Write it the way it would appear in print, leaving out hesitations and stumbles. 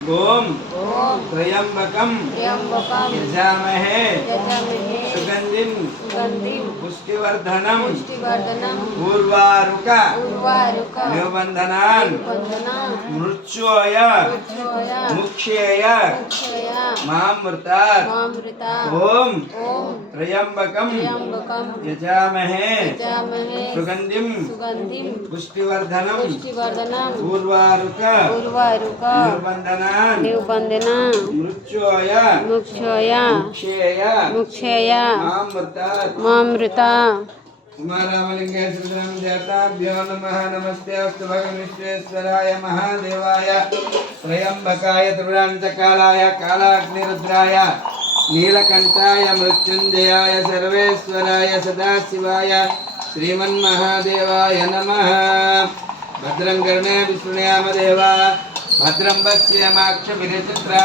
ओम त्र्यंबकम यजामहे सुगंधिम पुष्टिवर्धनम उर्वारुका निबंधनान मृत्योय मुक्षेय मामृतात् ओम त्र्यंबकम यजामहे सुगंधिम पुष्टिवर्धनम उर्वारुका निबंधनान मृत्योय मुक्षेय मामृता कुमारामलिंगेश्वराभ्यो नमः। नमस्ते अस्तु भगवान् विश्वेश्वराय महादेवाय त्र्यंबकाय त्रिपुरान्तकालाय कालाग्निरुद्राय नीलकंठाय मृत्युंजयाय सर्वेश्वराय सदाशिवाय श्रीमन्महादेवाय नमः। भद्रं कर्णे विष्णुयाम देवा भद्रं पश्येमाक्षभिर्यजत्रा